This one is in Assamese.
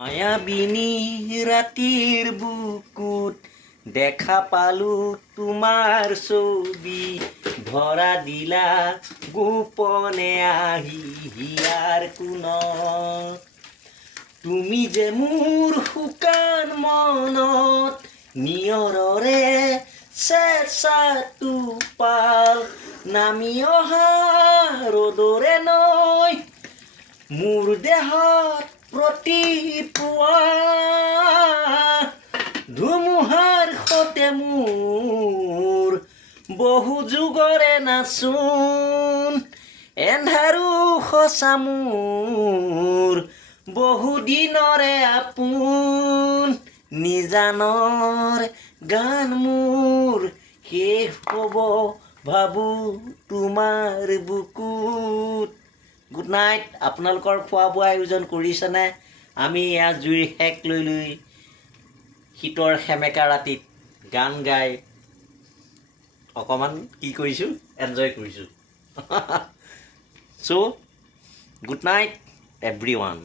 মায়াবিনী ৰাতিৰ বুকুত দেখা পালো তোমাৰ ছবি ভৰা দিলা গোপনে আহি হিয়াৰ কোণত তুমি যে মোৰ শুকান মনত নিয়ৰৰে চেঁচাটো পাল নামি অহা ৰ'দৰে নৈ মোৰ দেহত প্ৰতিপুৱা ধুমুহাৰ সতে মোৰ বহু যুগৰে নাচোন এন্ধাৰো সঁচা মোৰ বহু দিনৰে আপোন নিজানৰ গান মোৰ শেষ হ'ব ভাবো তোমাৰ বুকুত গুড নাইট আপোনালোকৰ খোৱা বোৱা আয়োজন কৰিছেনে আমি এয়া জুইৰ সেক লৈ লৈ শীতৰ সেমেকা ৰাতিত গান গাই অকণমান কি কৰিছোঁ এনজয় কৰিছোঁ চ' গুড নাইট এভৰিৱান